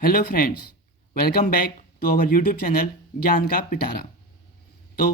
Hello friends, welcome back to our YouTube channel ज्ञान का पिटारा। तो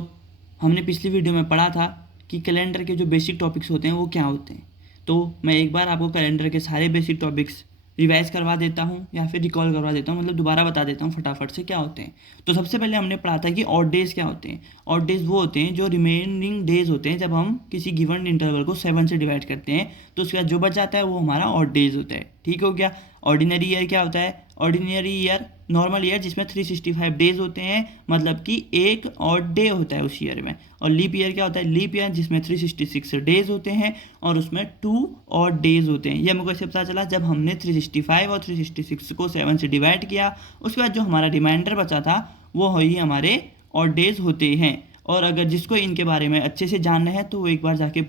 हमने पिछली वीडियो में पढ़ा था कि कैलेंडर के जो बेसिक टॉपिक्स होते हैं वो क्या होते हैं। तो मैं एक बार आपको कैलेंडर के सारे बेसिक टॉपिक्स रिवाइज करवा देता हूँ या फिर रिकॉल करवा देता हूँ, मतलब दोबारा बता देता हूँ फटाफट से क्या होते हैं। तो सबसे पहले हमने पढ़ा था कि ऑड डेज क्या होते हैं। ऑड डेज वो होते हैं जो रिमेनिंग डेज होते हैं जब हम किसी गिवन इंटरवल को 7 से डिवाइड करते हैं, तो उसके बाद जो बच जाता है वो हमारा ऑड डेज होता है। ठीक हो गया। ऑर्डिनरी ईयर क्या होता है? ऑर्डिनरी ईयर नॉर्मल ईयर जिसमें 365 डेज होते हैं, मतलब कि एक ऑड डे होता है उस ईयर में। और लीप ईयर क्या होता है? लीप ईयर जिसमें 366 डेज होते हैं और उसमें 2 ऑड डेज होते हैं। ये हमको कैसे पता चला? जब हमने 365 और 366 को 7 से डिवाइड किया, उसके बाद जो हमारा रिमाइंडर बचा था वो ही हमारे ऑड डेज होते हैं। और अगर जिसको इनके बारे में अच्छे से जानना है तो वो एक बार जाके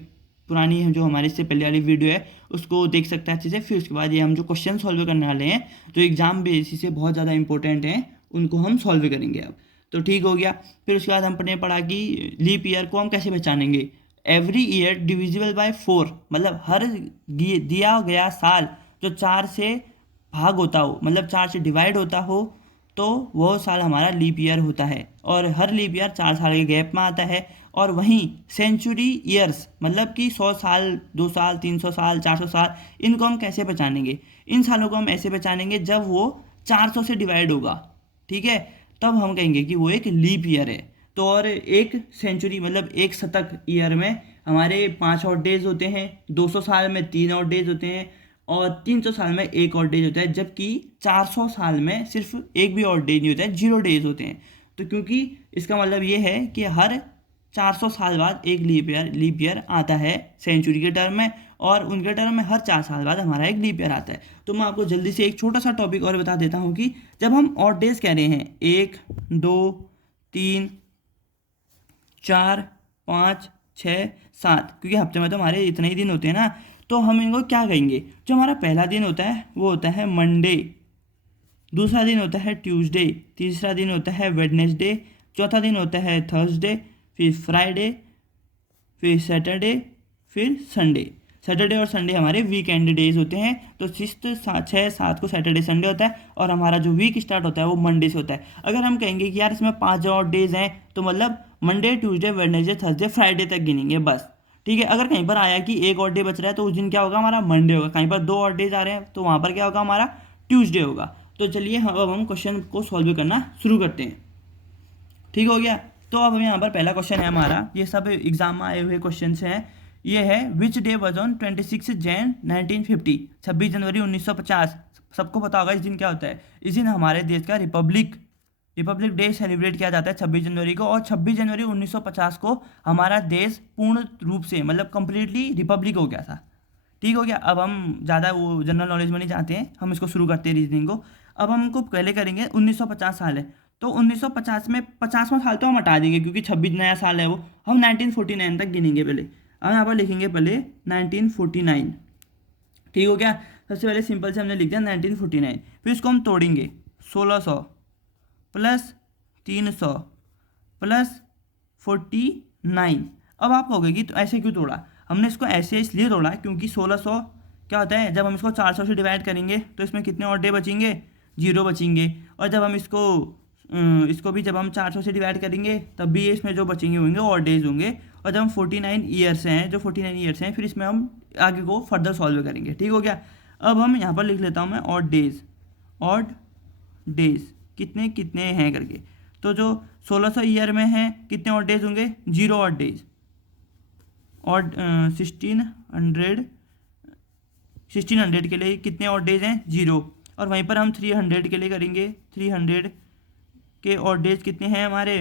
पुरानी जो हमारे इससे पहले वाली वीडियो है उसको देख सकता है अच्छे से। फिर उसके बाद ये हम जो क्वेश्चन सॉल्व करने वाले हैं जो एग्जाम बेसिस से बहुत ज़्यादा इंपॉर्टेंट हैं उनको हम सॉल्व करेंगे अब। तो ठीक हो गया। फिर उसके बाद हमने पढ़ा कि लीप ईयर को हम कैसे पहचानेंगे। एवरी ईयर डिविजिबल बाय 4, मतलब हर दिया गया साल जो 4 से भाग होता हो, मतलब 4 से डिवाइड होता हो, तो वो साल हमारा लीप ईयर होता है। और हर लीप ईयर 4 साल के गैप में आता है। और वहीं सेंचुरी ईयर्स, मतलब कि 100 साल, 2 साल, 300 साल, 400 साल, इनको हम कैसे पहचानेंगे? इन सालों को हम ऐसे पहचानेंगे जब वो 400 से डिवाइड होगा, ठीक है, तब हम कहेंगे कि वो एक लीप ईयर है। तो और एक सेंचुरी मतलब एक शतक ईयर में हमारे 5 और डेज होते हैं, 200 साल में 3 और डेज होते हैं, और 300 साल में 1 और डेज होता है, जबकि 400 साल में सिर्फ एक भी और डे नहीं होता है, 0 डेज होते हैं। तो क्योंकि इसका मतलब ये है कि हर 400 साल बाद एक लीप ईयर आता है सेंचुरी के टर्म में, और उनके टर्म में हर 4 साल बाद हमारा एक लीप ईयर आता है। तो मैं आपको जल्दी से एक छोटा सा टॉपिक और बता देता हूँ कि जब हम ऑड डेज कह रहे हैं 1, 2, 3, 4, 5, 6, 7, क्योंकि हफ्ते में तो हमारे इतने ही दिन होते हैं ना, तो हम इनको क्या कहेंगे? जो हमारा पहला दिन होता है वो होता है मंडे, दूसरा दिन होता है ट्यूसडे, तीसरा दिन होता है वेडनेसडे, चौथा दिन होता है थर्सडे, फिर फ्राइडे, फिर सैटरडे, फिर संडे। सैटरडे और संडे हमारे वीकेंड डेज होते हैं। तो 6, 7 को सैटरडे संडे होता है, और हमारा जो वीक स्टार्ट होता है वो मंडे से होता है। अगर हम कहेंगे कि यार इसमें 5 और डेज हैं, तो मतलब Monday, Tuesday, Wednesday, Thursday, Friday तक गिनेंगे बस। ठीक है। अगर कहीं पर आया कि एक और डे बच रहा है तो उस दिन क्या होगा? हमारा मंडे होगा। कहीं पर 2 और डेज आ रहे हैं तो वहाँ पर क्या होगा? हमारा ट्यूसडे होगा। तो चलिए अब हम क्वेश्चन को सॉल्व करना शुरू करते हैं। ठीक हो गया। तो अब हम यहाँ पर पहला क्वेश्चन है हमारा, ये सब एग्जाम में आए हुए क्वेश्चन हैं। ये है which day was on 26 Jain 1950, 26 जनवरी 1950। सबको पता होगा इस दिन क्या होता है। इस दिन हमारे देश का रिपब्लिक रिपब्लिक डे सेलिब्रेट किया जाता है 26 जनवरी को। और 26 जनवरी 1950 को हमारा देश पूर्ण रूप से मतलब कंप्लीटली रिपब्लिक हो गया था। ठीक हो गया। अब हम ज़्यादा वो जनरल नॉलेज में नहीं जाते हैं, हम इसको शुरू करते हैं रीजनिंग को। अब हम हमको पहले करेंगे 1950 साल है, तो 1950 में 50वां साल तो हम हटा देंगे क्योंकि 26 नया साल है वो। हम 1949 तक गिनेंगे पहले। अब यहाँ पर लिखेंगे पहले 1949। ठीक हो गया। सबसे पहले सिंपल से हमने लिख दिया 1949। फिर इसको हम तोड़ेंगे। 1600 प्लस 300 प्लस 49। अब आप कहोगे कि तो ऐसे क्यों तोड़ा? हमने इसको ऐसे इसलिए तोड़ा क्योंकि 1600 क्या होता है, जब हम इसको 400 से डिवाइड करेंगे तो इसमें कितने और डे बचेंगे? 0 बचेंगे। और जब हम इसको भी जब हम 400 से डिवाइड करेंगे तब भी इसमें जो बचेंगे होंगे और डेज होंगे। और जब हम 49 ईयर्स हैं, फिर इसमें हम आगे को फर्दर सॉल्व करेंगे। ठीक हो गया। अब हम यहाँ पर लिख लेता हूँ मैं ऑड डेज कितने कितने हैं करके। तो जो 1600 ईयर में है कितने और डेज होंगे? 0 और डेज। और 1600 के लिए कितने और डेज हैं? 0। और वहीं पर हम 300 के लिए करेंगे। 300 के और डेज कितने हैं हमारे?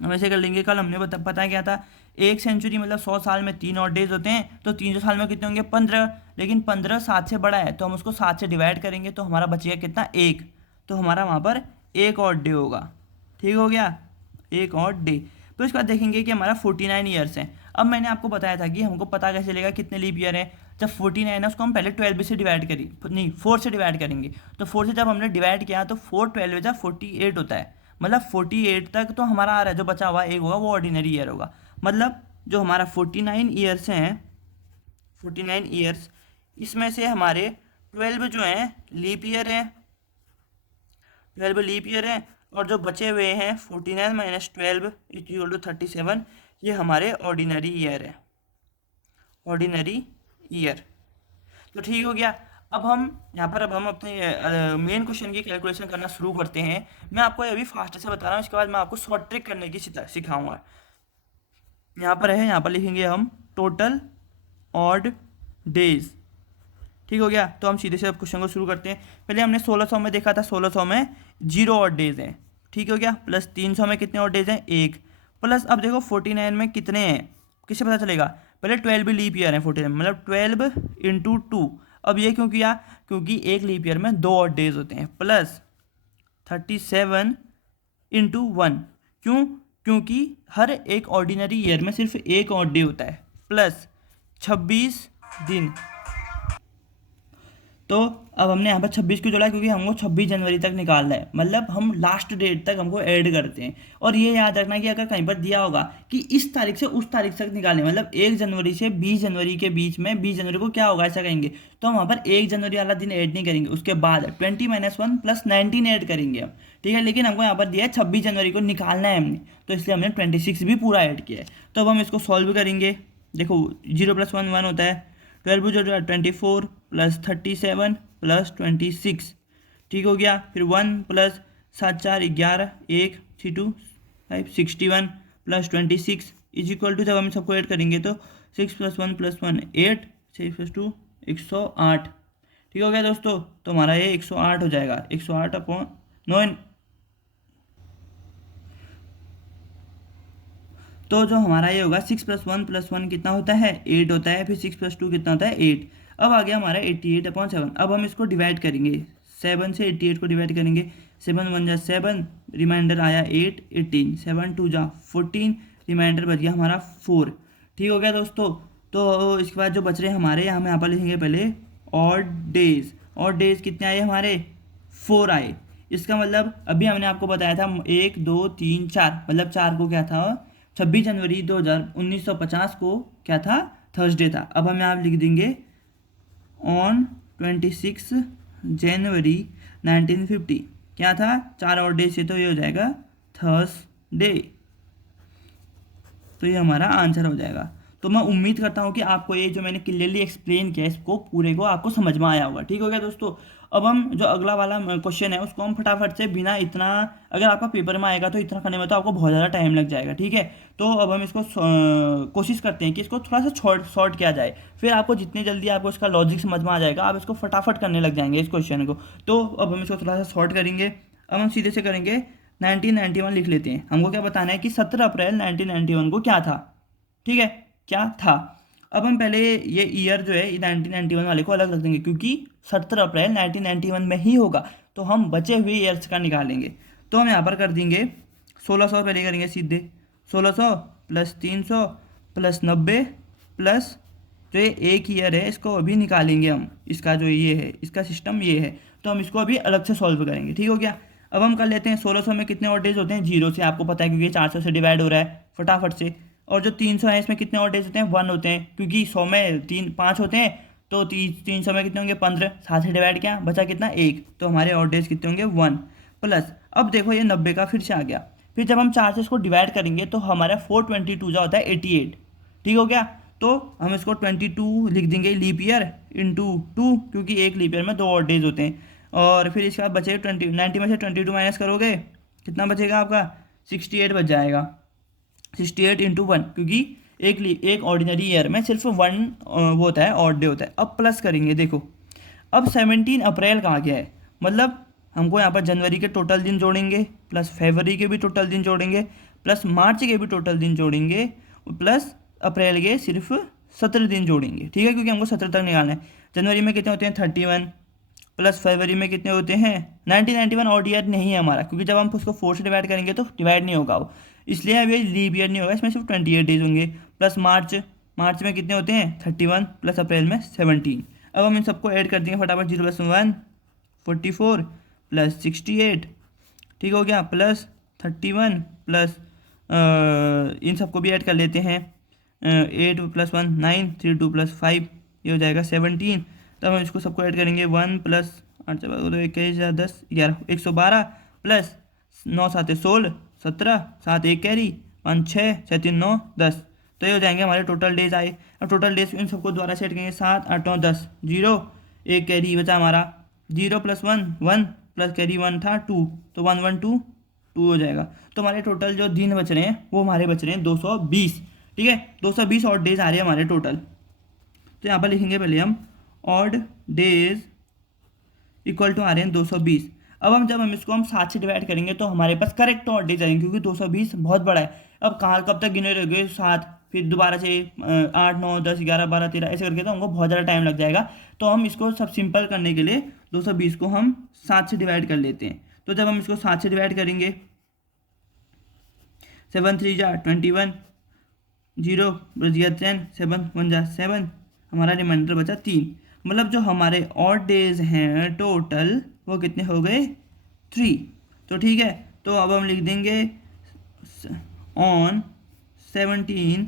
हम ऐसे कर लेंगे। कल हमने पता क्या था, एक सेंचुरी मतलब 100 साल में 3 और डेज होते हैं, तो 300 साल में कितने होंगे? 15। लेकिन 15 7 से बड़ा है तो हम उसको 7 से डिवाइड करेंगे तो हमारा बचेगा कितना? 1। तो हमारा वहाँ पर एक और डे होगा। ठीक हो गया, एक और डे। तो इसके बाद देखेंगे कि हमारा 49 ईयर्स हैं। अब मैंने आपको बताया था कि हमको पता कैसे चलेगा कितने लीप ईयर है। जब 49 है उसको हम पहले 12 से डिवाइड करी नहीं 4 से डिवाइड करेंगे। तो 4 से जब हमने डिवाइड किया तो 4 12 जा 48 होता है। मतलब 48 तक तो हमारा आ रहा है, जो बचा हुआ एक होगा वो ऑर्डिनरी ईयर होगा। मतलब जो हमारा 49 ईयर्स हैं, 49 ईयर्स, इसमें से हमारे 12 जो हैं लीप ईयर हैं, 12 लीप ईयर है, और जो बचे हुए हैं 49 माइनस 12 इक्वल टू 37, ये हमारे ऑर्डिनरी ईयर है, ऑर्डिनरी ईयर। तो ठीक हो गया। अब हम यहाँ पर, अब हम अपने मेन क्वेश्चन की कैलकुलेशन करना शुरू करते हैं। मैं आपको अभी फास्ट से बता रहा हूँ, इसके बाद मैं आपको शॉर्ट ट्रिक करने की सिखाऊंगा। यहाँ पर है, यहाँ पर लिखेंगे हम टोटल ऑड डेज। ठीक हो गया। तो हम सीधे से अब क्वेश्चन को शुरू करते हैं। पहले हमने 1600 में देखा था, 1600 में 0 ऑड डेज हैं। ठीक हो गया। प्लस 300 में कितने ऑड डेज हैं, 1। प्लस अब देखो 49 में कितने हैं, किससे पता चलेगा, पहले 12 लीप ईयर है 49 में, मतलब 12 इंटू 2। अब ये क्यों किया, क्योंकि एक लीप ईयर में 2 ऑड डेज होते हैं। प्लस 37 इंटू 1, क्यों, क्योंकि हर एक ऑर्डिनरी ईयर में सिर्फ एक ऑड डे होता है। प्लस 26 दिन। तो अब हमने यहाँ पर 26 क्यों जोड़ा, क्योंकि हमको 26 जनवरी तक निकालना है, मतलब हम लास्ट डेट तक हमको ऐड करते हैं। और ये याद रखना कि अगर कहीं पर दिया होगा कि इस तारीख से उस तारीख तक निकालने, मतलब 1 जनवरी से 20 जनवरी के बीच में 20 जनवरी को क्या होगा ऐसा कहेंगे, तो हम वहाँ पर 1 जनवरी वाला दिन ऐड नहीं करेंगे, उसके बाद 20 - 1 प्लस 19 ऐड करेंगे हम। ठीक है, लेकिन हमको यहाँ पर दिया है 26 जनवरी को निकालना है हमने, तो इसलिए हमने 26 भी पूरा ऐड किया है। तो अब हम इसको सॉल्व करेंगे। देखो 0 + 1 1 होता है, 12 जो 24 प्लस 37 प्लस 26। ठीक हो गया। फिर 1 plus 7 4 11 1 6 2 5 61 plus 26 is equal to, जब हम सबको ऐड करेंगे तो 6 + 1 + 1 8 6 + 2 108। ठीक हो गया दोस्तों। तो हमारा ये 108 हो जाएगा, 108/9। तो जो हमारा ये होगा 6 + 1 + 1 कितना होता है, 8 होता है। फिर 6 + 2 कितना होता है, 8। अब आ गया हमारा 88/7। अब हम इसको डिवाइड करेंगे, 7 से 88 को डिवाइड करेंगे। 7 × 1 = 7, रिमाइंडर आया 8 18, 7 × 2 = 14, रिमाइंडर बच गया हमारा 4। ठीक हो गया दोस्तों। तो इसके बाद जो बच रहे हैं हमारे, यहाँ पर लिखेंगे पहले ऑड डेज। ऑड डेज कितने आए हमारे, 4 आए। इसका मतलब अभी हमने आपको बताया था 1 2 3 4, मतलब 4 को क्या था, 26 जनवरी 1950 को क्या था, थर्सडे था। अब हम यहाँ लिख देंगे ऑन 26 जनवरी 1950 क्या था, 4 और डे से, तो ये हो जाएगा थर्सडे। तो ये हमारा आंसर हो जाएगा। तो मैं उम्मीद करता हूँ कि आपको ये जो मैंने क्लियरली एक्सप्लेन किया इसको पूरे को आपको समझ में आया होगा। ठीक हो गया दोस्तों। अब हम जो अगला वाला क्वेश्चन है उसको हम फटाफट से, बिना इतना, अगर आपका पेपर में आएगा तो इतना करने में तो आपको बहुत ज़्यादा टाइम लग जाएगा। ठीक है, तो अब हम इसको कोशिश करते हैं कि इसको थोड़ा सा शॉर्ट किया जाए, फिर आपको जितनी जल्दी आपको इसका लॉजिक समझ में आ जाएगा आप इसको फटाफट करने लग जाएंगे इस क्वेश्चन को। तो अब हम इसको थोड़ा सा शॉर्ट करेंगे। अब हम सीधे से करेंगे 1991 लिख लेते हैं। हमको क्या बताना है कि 17 अप्रैल 1991 को क्या था। ठीक है, क्या था। अब हम पहले ये ईयर जो है 1991 वाले को अलग रख देंगे, क्योंकि 17 अप्रैल 1991 में ही होगा, तो हम बचे हुए ईयर्स का निकालेंगे। तो हम यहाँ पर कर देंगे 1600 पहले करेंगे सीधे, 1600 प्लस 300 प्लस 90 प्लस जो ये एक ईयर है इसको अभी निकालेंगे हम, इसका जो ये है इसका सिस्टम ये है, तो हम इसको अभी अलग से सॉल्व करेंगे। ठीक हो गया। अब हम कर लेते हैं 1600 में कितने और डेज होते हैं, 0 से, आपको पता है क्योंकि 400 से डिवाइड हो रहा है फटाफट से। और जो 300 है इसमें कितने और डेज होते हैं, 1 होते हैं, क्योंकि 100 में 5 होते हैं, तो 300 में कितने होंगे, 15, 7 से डिवाइड किया, बचा कितना, 1, तो हमारे और डेज कितने होंगे, 1। प्लस अब देखो ये 90 का फिर से आ गया, फिर जब हम 4 से इसको डिवाइड करेंगे तो हमारा 422 जो होता है 88। ठीक हो गया। तो हम इसको 22 लिख देंगे लीप ईयर इंटू 2, क्योंकि एक लीप ईयर में 2 और डेज होते हैं। और फिर इसके बाद बचे 90 में से 22 माइनस करोगे कितना बचेगा आपका, 68 बच जाएगा। 68 इंटू 1, क्योंकि एक ऑर्डिनरी ईयर में सिर्फ 1 वो होता है, ऑड डे होता है। अब प्लस करेंगे, देखो अब 17 अप्रैल कहाँ गया है, मतलब हमको यहाँ पर जनवरी के टोटल दिन जोड़ेंगे, प्लस फरवरी के भी टोटल दिन जोड़ेंगे, प्लस मार्च के भी टोटल दिन जोड़ेंगे, प्लस अप्रैल के सिर्फ 17 दिन जोड़ेंगे। ठीक है, क्योंकि हमको 17 तक निकालना है। जनवरी में कितने होते हैं, 31, प्लस फरवरी में कितने होते हैं, 1991 ऑड ईयर नहीं है हमारा, क्योंकि जब हम उसको 4 से डिवाइड करेंगे तो डिवाइड नहीं होगा वो, इसलिए अब ये लीप ईयर नहीं होगा, इसमें सिर्फ 28 डेज होंगे। प्लस मार्च में कितने होते हैं, 31, प्लस अप्रैल में 17। अब हम इन सबको ऐड कर देंगे फटाफट, 0 + 1 44 प्लस 68। ठीक हो गया, प्लस 31 प्लस इन सबको भी ऐड कर लेते हैं, 8 + 1 9, 3 2 + 5, ये हो जाएगा 17। तब हम इसको सबको ऐड करेंगे, 1 प्लस 8 21 10 11 112 प्लस 9 7 16 17 7 1 कैरी 5 6 6 3 9 10। तो ये हो जाएंगे हमारे टोटल डेज आए। अब टोटल डेज इन सबको दोबारा सेट करेंगे 7 8 9 10 0 1 कैरी बचा हमारा 0 + 1 1 प्लस कैरी 1 था 2 तो 1 1 2 2 हो जाएगा। तो हमारे टोटल जो दिन बच रहे हैं वो हमारे बच रहे हैं 220। ठीक है 220 ऑड डेज आ रहे हैं हमारे टोटल। तो यहाँ पर लिखेंगे पहले हम ऑड डेज इक्वल टू आ रहे हैं 220। अब हम इसको 7 से डिवाइड करेंगे तो हमारे पास करेक्ट ऑड डेज आएंगे क्योंकि 220 बहुत बड़ा है। अब कहाँ कब तक गिने रहोगे 7 फिर दोबारा से 8 9 10 11 12 13 ऐसे करके तो हमको बहुत ज़्यादा टाइम लग जाएगा। तो हम इसको सब सिंपल करने के लिए 220 को हम 7 से डिवाइड कर लेते हैं। तो जब हम इसको 7 से डिवाइड करेंगे 7 3 जा 21 0 बचिया 10 7 1 जा 7 हमारा रिमाइंडर बचा 3। मतलब जो हमारे ऑड डेज हैं टोटल वो कितने हो गए 3। तो ठीक है तो अब हम लिख देंगे ऑन 17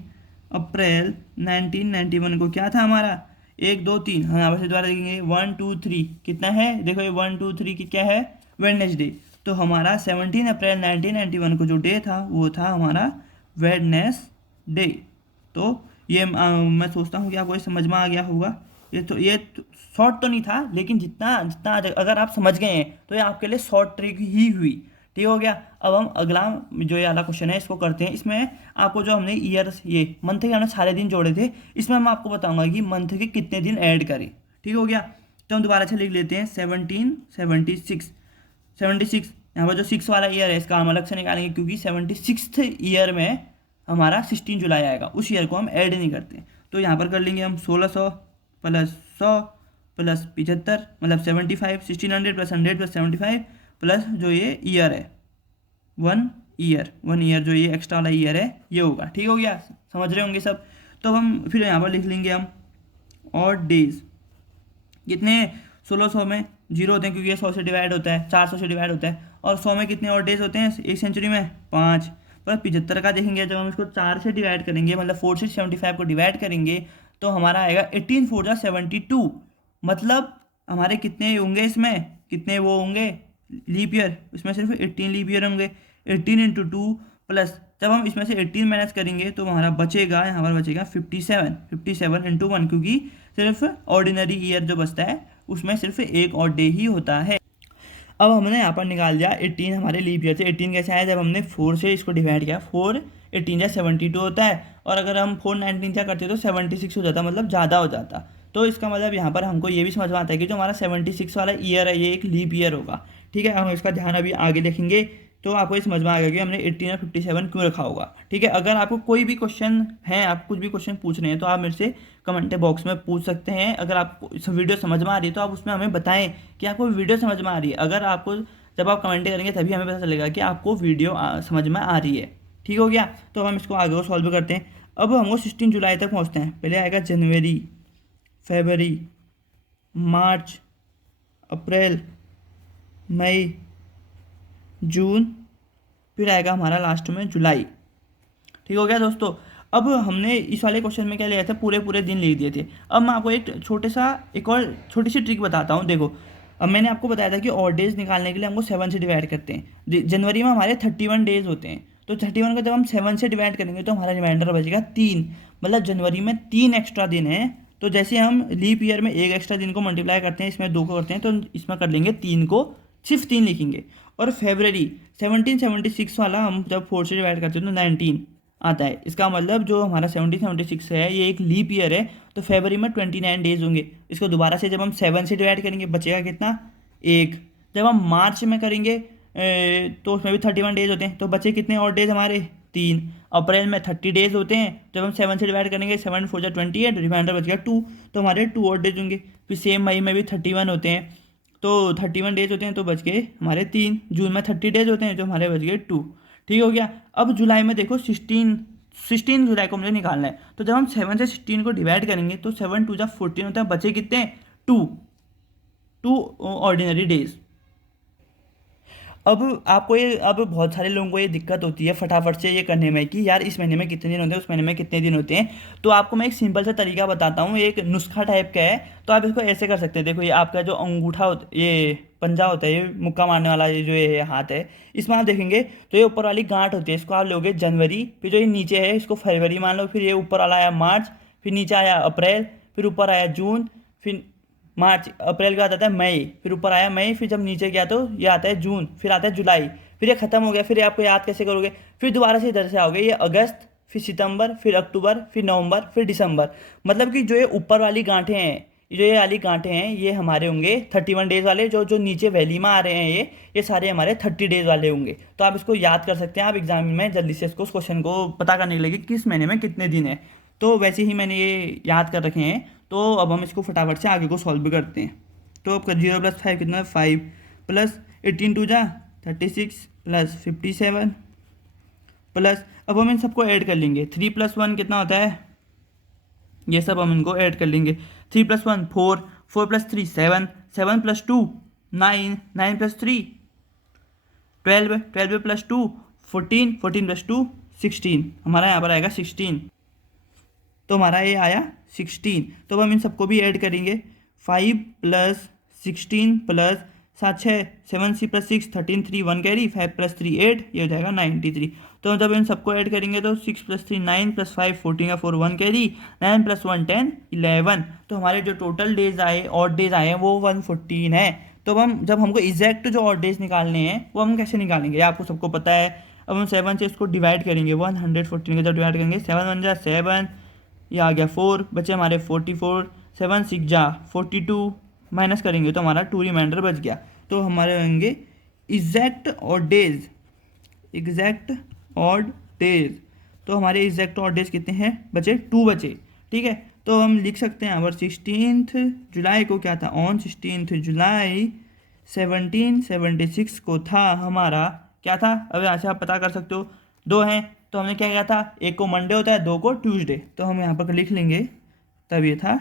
अप्रैल 1991 को क्या था हमारा 1 2 3 हम यहाँ से दोबारा देखेंगे 1 2 3 कितना है देखो ये 1 2 3 की क्या है वेडनेसडे। तो हमारा 17 अप्रैल 1991 को जो डे था वो था हमारा वेडनेसडे। तो ये मैं सोचता हूँ कि आपको ये समझ में आ गया होगा। ये शॉर्ट तो नहीं था लेकिन जितना जितना अगर आप समझ गए हैं तो ये आपके लिए शॉर्ट ट्रिक ही हुई। ठीक हो गया। अब हम अगला जो ये वाला क्वेश्चन है इसको करते हैं। इसमें आपको जो हमने ईयर ये मंथ के हमने सारे दिन जोड़े थे इसमें मैं आपको बताऊंगा कि मंथ के कितने दिन ऐड करें। ठीक हो गया। तो हम दोबारा से लिख लेते हैं 76 यहाँ पर जो 6 वाला ईयर है इसका हम अलग से निकालेंगे क्योंकि 76th ईयर में हमारा 16 जुलाई आएगा उस ईयर को हम ऐड नहीं करते। तो यहाँ पर कर लेंगे हम 1600 प्लस 100 प्लस 75 मतलब 75 1600 प्लस 100 प्लस 75 प्लस जो ये ईयर है 1 ईयर जो ये एक्स्ट्रा वाला ईयर है ये होगा। ठीक हो गया समझ रहे होंगे सब। तो हम फिर यहाँ पर लिख लेंगे हम ऑड डेज कितने 1600 में 0 होते हैं क्योंकि ये 100 से डिवाइड होता है 400 से डिवाइड होता है और 100 में कितने ऑड डेज होते हैं एक सेंचुरी में 5 पर 75 का देखेंगे जब हम इसको 4 से डिवाइड करेंगे मतलब 4 से 75 को डिवाइड करेंगे तो हमारा आएगा 18 4 जा 72। मतलब हमारे कितने होंगे इसमें कितने वो होंगे लीप ईयर इसमें सिर्फ 18 लीप ईयर होंगे 18 × 2 प्लस जब हम इसमें से 18 माइनस करेंगे तो हमारा बचेगा यहाँ पर बचेगा 57 × 1 क्योंकि सिर्फ ऑर्डिनरी ईयर जो बचता है उसमें सिर्फ एक और डे ही होता है। अब हमने यहाँ पर निकाल दिया 18 हमारे लीप ईयर से 18 कैसे आया जब हमने 4 से इसको डिवाइड किया 4 18 या 72 होता है और अगर हम 4 19 क्या करते तो 76 हो जाता मतलब ज़्यादा हो जाता। तो इसका मतलब यहाँ पर हमको ये भी समझ में आता है कि जो हमारा 76 वाला ईयर है ये एक लीप ईयर होगा। ठीक है हम इसका ध्यान अभी आगे देखेंगे तो आपको ये समझ में आ गया कि हमने 18 और 57 क्यों रखा होगा। ठीक है अगर आपको कोई भी क्वेश्चन है आप कुछ भी क्वेश्चन पूछ रहे हैं तो आप मेरे से कमेंट बॉक्स में पूछ सकते हैं। अगर आपको वीडियो समझ में आ रही है तो आप उसमें हमें बताएं कि आपको वीडियो समझ में आ रही है। अगर आपको जब आप कमेंट करेंगे तभी हमें पता चलेगा कि आपको वीडियो समझ में आ रही है। ठीक हो गया। तो हम इसको आगे सॉल्व करते हैं। अब हमको 16 जुलाई तक पहुँचते हैं। पहले आएगा जनवरी फरवरी मार्च अप्रैल मई जून फिर आएगा हमारा लास्ट में जुलाई। ठीक हो गया दोस्तों। अब हमने इस वाले क्वेश्चन में क्या लिया था पूरे पूरे दिन लिख दिए थे। अब मैं आपको एक और छोटी सी ट्रिक बताता हूँ। देखो अब मैंने आपको बताया था कि ऑड डेज निकालने के लिए हमको 7 से डिवाइड करते हैं। जनवरी में हमारे 31 डेज होते हैं तो 31 को जब हम 7 से डिवाइड करेंगे तो हमारा रिमाइंडर बचेगा 3 मतलब जनवरी में 3 एक्स्ट्रा दिन है। तो जैसे हम लीप ईयर में एक एक्स्ट्रा दिन को मल्टीप्लाई करते हैं इसमें 2 को करते हैं तो इसमें कर लेंगे 3 को सिर्फ 3 लिखेंगे। और फरवरी 1776 वाला हम जब 4 से डिवाइड करते हैं तो 19 आता है। इसका मतलब जो हमारा 1776 है ये एक लीप ईयर है तो फरवरी में 29 डेज होंगे। इसको दोबारा से जब हम 7 से डिवाइड करेंगे बचेगा कितना 1। जब हम मार्च में करेंगे तो उसमें भी 31 डेज होते हैं तो बचे कितने और डेज हमारे 3। अप्रैल में 30 डेज होते हैं जब हम 7 से डिवाइड करेंगे 7 4 जा 28 रिमाइंडर बच गया 2 तो हमारे 2 और डेज होंगे। फिर सेम मई में भी 31 होते हैं तो 31 डेज होते हैं तो बच गए हमारे 3। जून में 30 डेज होते हैं तो हमारे बच गए 2। ठीक हो गया। अब जुलाई में देखो 16 जुलाई को मुझे निकालना है तो जब हम 7 से 16 को डिवाइड करेंगे तो 7 2 जा 14 होता है बचे कितने 2 ऑर्डिनरी डेज। अब बहुत सारे लोगों को ये दिक्कत होती है फटाफट से ये करने में कि यार इस महीने में कितने दिन होते हैं उस महीने में कितने दिन होते हैं। तो आपको मैं एक सिंपल सा तरीका बताता हूँ एक नुस्खा टाइप का है तो आप इसको ऐसे कर सकते हैं। देखो ये आपका जो अंगूठा ये पंजा होता है, ये मुक्का मारने वाला ये जो ये हाथ है, इसमें आप देखेंगे तो ये ऊपर वाली गांठ होती है, इसको आप लोगे जनवरी, फिर जो ये नीचे है इसको फरवरी मान लो, फिर ये ऊपर वाला आया मार्च, फिर नीचे आया अप्रैल, फिर ऊपर आया जून, फिर मार्च, अप्रैल के बाद आता है मई, फिर ऊपर आया मई, फिर जब नीचे गया तो ये आता है जून, फिर आता है जुलाई, फिर ये खत्म हो गया, फिर ये आपको याद कैसे करोगे, फिर दोबारा से इधर से आओगे, ये अगस्त, फिर सितंबर, फिर अक्टूबर, फिर नवंबर, फिर दिसंबर। मतलब कि जो ये ऊपर वाली गांठें हैं, जो ये वाली गांठें हैं, ये हमारे होंगे 31 डेज वाले, जो जो नीचे वैली में आ रहे हैं ये सारे हमारे 30 डेज वाले होंगे। तो आप इसको याद कर सकते हैं, आप एग्जाम में जल्दी से इसको, उस क्वेश्चन को पता करने के लिए कि किस महीने में कितने दिन है, तो वैसे ही मैंने ये याद कर रखे हैं। तो अब हम इसको फटाफट से आगे को सॉल्व भी करते हैं। तो अब 0 + 5 कितना है, 5 प्लस 18 2 जा 36 प्लस 57 प्लस, अब हम इन सबको ऐड कर लेंगे, 3 + 1 कितना होता है, ये सब हम इनको ऐड कर लेंगे, 3 + 1 4, 4 + 3 7, 7 + 2 9, 9 + 3 12, 12 + 2 14, 14 + 2 16, हमारा यहाँ पर आएगा 16। तो हमारा ये आया 16। तो अब हम इन सबको भी ऐड करेंगे, 5 + 16 प्लस 7 6 7 C + 6 13 3 1 कैरी, 5 + 3 8, ये हो जाएगा 93। तो जब इन सबको ऐड करेंगे तो 6 + 3 9 + 5 14 का 4 1 कैरी, 9 + 1 10 11। तो हमारे जो टोटल डेज आए, ऑड डेज आए हैं, वो 114 है। तो अब हम जब हमको एग्जैक्ट जो ऑड डेज निकालने हैं वो हम कैसे निकालेंगे, आपको सबको पता है। अब हम 7 से इसको डिवाइड करेंगे, 114 का जब डिवाइड करेंगे, 7 1 जा 7, ये आ गया 4, बचे हमारे 44, 7 6 जा 42, माइनस करेंगे तो हमारा 2 रिमाइंडर बच गया। तो हमारे होंगे exact odd days, exact odd days. तो हमारे एग्जैक्ट ऑड डेज कितने हैं, बचे 2 बचे, ठीक है। तो हम लिख सकते हैं यहाँ पर 16 जुलाई को क्या था, ऑन 16 जुलाई 1776 को था हमारा क्या था। अब यहाँ से आप पता कर सकते हो, 2 हैं तो हमने क्या किया था, एक को मंडे होता है, 2 को ट्यूसडे, तो हम यहाँ पर लिख लेंगे, तब ये था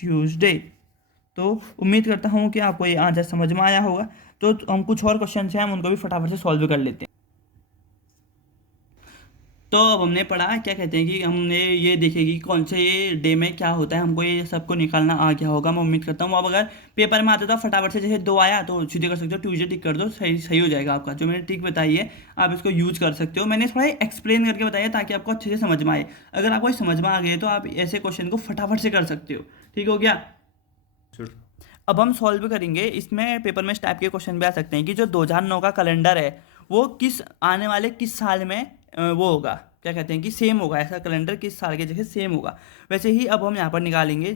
ट्यूसडे। तो उम्मीद करता हूँ कि आपको ये आंसर समझ में आया होगा। तो हम कुछ और क्वेश्चन हैं, हम उनको भी फटाफट से सॉल्व कर लेते हैं। तो अब हमने पढ़ा, क्या कहते हैं कि हमने ये देखे कि कौन से डे में क्या होता है, हमको ये सबको निकालना आ गया होगा। मैं उम्मीद करता हूँ अब अगर पेपर में आता था फटाफट से, जैसे 2 आया तो सीधे कर सकते हो, ट्यूजडे टिक कर दो, सही सही हो जाएगा आपका। जो मैंने ट्रिक बताई है आप इसको यूज कर सकते हो, मैंने थोड़ा एक्सप्लेन करके बताया ताकि आपको अच्छे से समझ में आए। अगर आपको समझ में आ गए तो आप ऐसे क्वेश्चन को फटाफट से कर सकते हो, ठीक हो गया। अब हम सॉल्व करेंगे, इसमें पेपर में इस टाइप के क्वेश्चन भी आ सकते हैं कि जो 2009 का कैलेंडर है वो किस आने वाले किस साल में वो होगा, क्या कहते हैं कि सेम होगा, ऐसा कैलेंडर किस साल के जैसे सेम होगा। वैसे ही अब हम यहाँ पर निकालेंगे।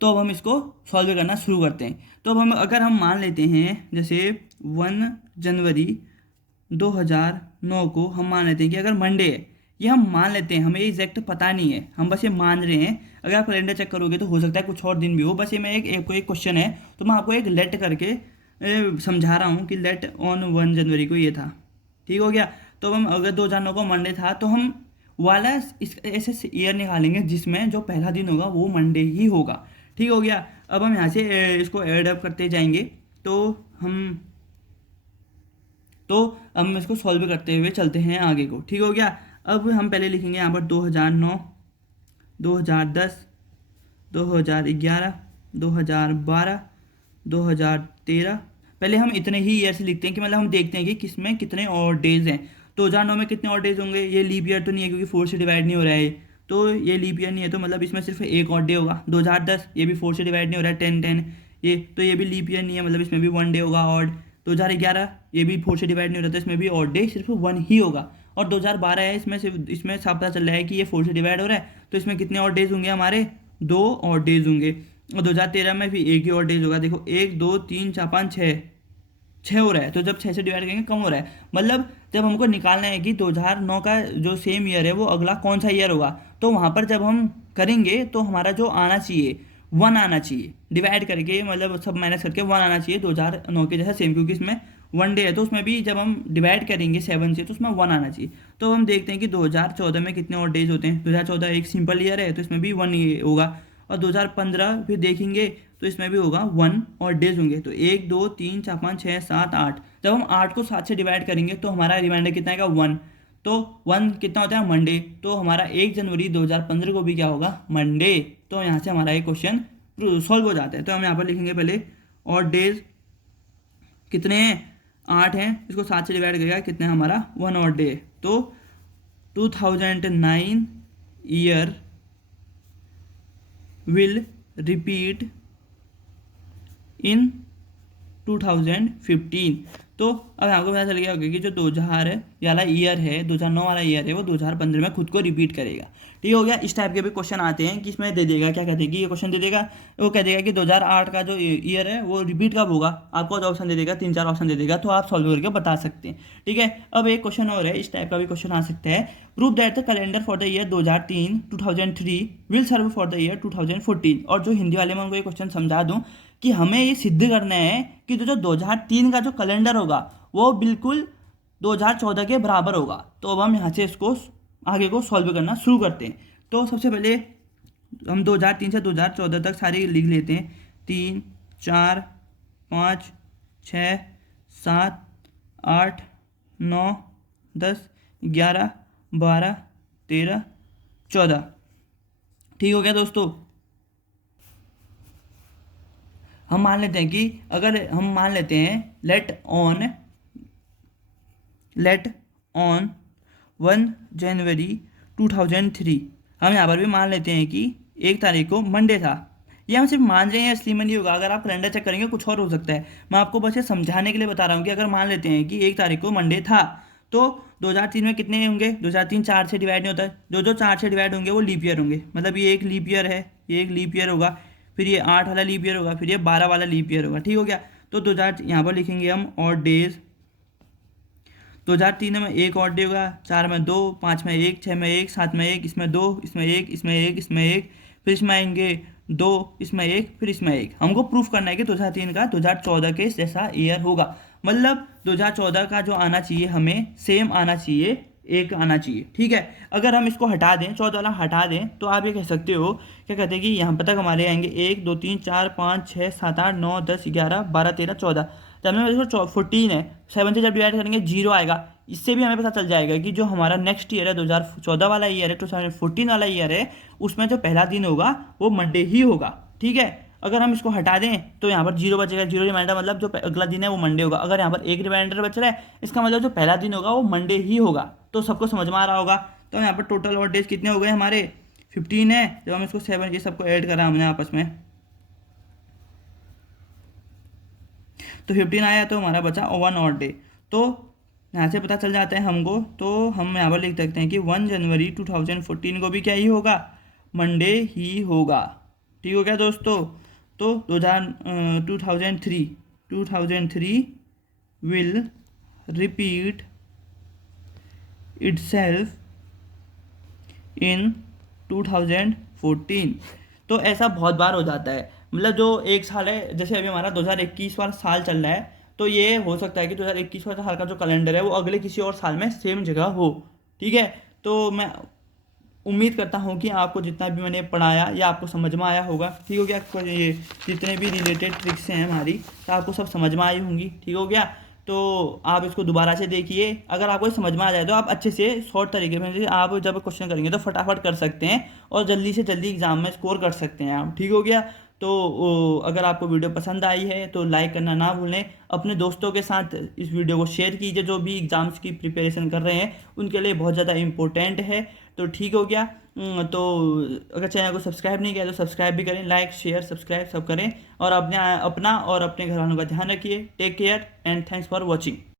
तो अब हम इसको सॉल्व करना शुरू करते हैं। तो अब हम अगर हम मान लेते हैं जैसे 1 जनवरी 2009 को हम मान लेते हैं कि अगर मंडे है, ये हम मान लेते हैं, हमें एग्जैक्ट पता नहीं है, हम बस ये मान रहे हैं। अगर आप कैलेंडर चेक करोगे तो हो सकता है कुछ और दिन भी हो, बस ये मैं एक क्वेश्चन है तो मैं आपको एक लेट करके समझा रहा हूँ कि लेट ऑन 1 जनवरी को ये था, ठीक हो गया। तो हम अगर 2009 को मंडे था तो हम वाला इस ऐसे ईयर निकालेंगे जिसमें जो पहला दिन होगा वो मंडे ही होगा, ठीक हो गया। अब हम यहाँ से इसको ऐड अप करते जाएंगे तो हम इसको सॉल्व करते हुए चलते हैं आगे को, ठीक हो गया। अब हम पहले लिखेंगे यहाँ पर 2009, 2010, 2011, 2012, 2013। पहले हम इतने ही ईयर से लिखते हैं कि मतलब हम देखते हैं कि किसमें कितने और डेज हैं। 2009 में कितने और डेज होंगे, ये लीप ईयर तो नहीं है क्योंकि 4 से डिवाइड नहीं हो रहा है, तो ये लीप ईयर नहीं है, तो मतलब इसमें सिर्फ एक और डे होगा। 2010 ये भी 4 से डिवाइड नहीं हो रहा है, 10 10 ये, तो ये भी लीप ईयर नहीं है, मतलब इसमें भी 1 डे होगा ऑड। 2011 ये भी 4 से डिवाइड नहीं हो रहा था, इसमें भी ऑड डे सिर्फ 1 ही होगा। और 2012 है, इसमें साफ पता चल रहा है कि ये 4 से डिवाइड हो रहा है, तो इसमें कितने और डेज होंगे, हमारे 2 और डेज होंगे। और 2013 में भी एक ही और डेज होगा, देखो 1 2 3 4 5 6 हो रहा है, तो जब 6 से डिवाइड करेंगे कम हो रहा है। मतलब जब हमको निकालना है कि 2009 का जो सेम ईयर है वो अगला कौन सा ईयर होगा, तो वहाँ पर जब हम करेंगे तो हमारा जो आना चाहिए 1 आना चाहिए, डिवाइड करके मतलब सब माइनस करके 1 आना चाहिए 2009 के जैसा सेम, क्योंकि इसमें 1 डे है तो उसमें भी जब हम डिवाइड करेंगे 7 से तो उसमें 1 आना चाहिए। तो हम देखते हैं कि 2014 में कितने और डेज होते हैं। 2014 एक सिंपल ईयर है तो इसमें भी 1 होगा। और 2015 फिर देखेंगे तो इसमें भी होगा 1 और डेज होंगे, तो 1 2 3 4 5 6 7 8। जब हम 8 को 7 से डिवाइड करेंगे तो हमारा रिमाइंडर कितना आएगा 1, तो 1 कितना होता है मंडे, तो हमारा 1 जनवरी 2015 को भी क्या होगा मंडे। तो यहाँ से हमारा ये क्वेश्चन सॉल्व हो जाता है। तो हम यहाँ पर लिखेंगे पहले और डेज कितने हैं, 8 हैं, इसको 7 से डिवाइड करेगा कितने हमारा 1 और डे। तो 2009 ईयर विल रिपीट इन 2015। तो अब आपको पता चल गया होगा कि जो 2000 वाला ईयर है, 2009 वाला ईयर है, वो 2015 में खुद को रिपीट करेगा। ठीक हो गया। इस टाइप के भी क्वेश्चन आते हैं कि इसमें दे देगा, क्या कहते हैं कि ये क्वेश्चन दे देगा, वो कह देगा कि 2008 का जो ईयर है वो रिपीट कब होगा, आपको जो ऑप्शन दे देगा, 3-4 ऑप्शन दे देगा, तो आप सॉल्व करके बता सकते हैं। ठीक है। अब एक क्वेश्चन और है, इस टाइप का भी क्वेश्चन आ सकता है। Prove that the calendar for the year 2003 will serve for the year 2014। और जो हिंदी वाले में उनको ये क्वेश्चन समझा दूं कि हमें ये सिद्ध करना है कि जो 2003 का जो कैलेंडर होगा वो बिल्कुल 2014 के बराबर होगा। तो अब हम यहाँ से इसको आगे को सॉल्व करना शुरू करते हैं। तो सबसे पहले हम 2003 से 2014 तक सारे लिख लेते हैं। 3, 4, 5, 6, 7, 8, 9, 10, 11, 12, 13, 14। ठीक हो गया दोस्तों। हम मान लेते हैं कि अगर हम मान लेते हैं लेट ऑन 1 जनवरी 2003, हम यहाँ पर भी मान लेते हैं कि 1 तारीख को मंडे था। ये हम सिर्फ मान रहे हैं, असली में नहीं होगा। अगर आप कैलेंडर चेक करेंगे कुछ और हो सकता है। मैं आपको बस ये समझाने के लिए बता रहा हूँ कि अगर मान लेते हैं कि 1 तारीख को मंडे था, तो 2003 में कितने होंगे, 2003 4 से डिवाइड नहीं होता है, जो 4 से डिवाइड होंगे वो लीप ईयर होंगे। मतलब ये एक लीप ईयर है, ये एक लीप ईयर होगा, फिर ये 8 वाला लीप ईयर होगा, फिर ये 12 वाला लीप ईयर होगा। ठीक हो गया। तो 2000 यहाँ पर लिखेंगे हम और डेज। 2003 में 1 और डे होगा, 4 में 2, 5 में 1, 6 में 1, 7 में 1, इसमें 2, इसमें 1, इसमें 1, इसमें 1, फिर इसमें आएंगे 2, इसमें 1, फिर इसमें 1। हमको प्रूफ करना है कि 2003 का 2014 के जैसा ईयर होगा। मतलब 2014 का जो आना चाहिए हमें सेम आना चाहिए, एक आना चाहिए। ठीक है। अगर हम इसको हटा दें, 14 वाला हटा दें, तो आप ये कह सकते हो, क्या कहते हैं कि यहाँ पर तक हमारे आएंगे 1, 2, 3, 4, 5, 6, 7, 8, 9, 10, 11, 12, 13, 14। जब हमें देखो 14 है, 7 से जब डिवाइड करेंगे 0 आएगा। इससे भी हमें पता चल जाएगा कि जो हमारा नेक्स्ट ईयर है, 2014 वाला ईयर है, 2014 वाला ईयर है, उसमें जो पहला दिन होगा वो मंडे ही होगा। ठीक है। अगर हम इसको हटा दें तो यहाँ पर 0 बचेगा, 0 रिमाइंडर मतलब जो अगला दिन है वो मंडे होगा। अगर यहाँ पर 1 रिमाइंडर बच रहा है, इसका मतलब जो पहला दिन होगा वो मंडे ही होगा। तो सबको समझ में आ रहा होगा। तो यहाँ पर टोटल और डेज कितने हो गए हमारे, 15 है। जब हम इसको 7 ये सबको ऐड करा हमने आपस में, तो 15 आया, तो हमारा बचा 1 और डे। तो यहाँ से पता चल जाता है हमको। तो हम यहाँ पर लिख सकते हैं कि 1 जनवरी 2014 को भी क्या ही होगा, मंडे ही होगा। ठीक हो गया दोस्तों। तो 2003 विल रिपीट itself इन 2014। तो ऐसा बहुत बार हो जाता है। मतलब जो एक साल है, जैसे अभी हमारा 2021 वाला साल चल रहा है, तो ये हो सकता है कि 2021 वाला साल का जो कैलेंडर है वो अगले किसी और साल में सेम जगह हो। ठीक है। तो मैं उम्मीद करता हूँ कि आपको जितना भी मैंने पढ़ाया या आपको समझ में आया होगा। ठीक हो गया। ये जितने भी रिलेटेड ट्रिक्स हैं हमारी, तो आपको सब समझ में आई होंगी। ठीक हो गया। तो आप इसको दोबारा से देखिए। अगर आपको समझ में आ जाए तो आप अच्छे से शॉर्ट तरीके में आप जब क्वेश्चन करेंगे तो फटाफट कर सकते हैं और जल्दी से जल्दी एग्जाम में स्कोर कर सकते हैं आप। ठीक हो गया। तो अगर आपको वीडियो पसंद आई है तो लाइक करना ना भूलें। अपने दोस्तों के साथ इस वीडियो को शेयर कीजिए, जो भी एग्ज़ाम्स की प्रिपरेशन कर रहे हैं उनके लिए बहुत ज़्यादा इम्पोर्टेंट है। तो ठीक हो गया। तो अगर चैनल को सब्सक्राइब नहीं किया तो सब्सक्राइब भी करें, लाइक शेयर सब्सक्राइब सब करें। और अपना और अपने घर वालों का ध्यान रखिए। Take care and thanks for watching.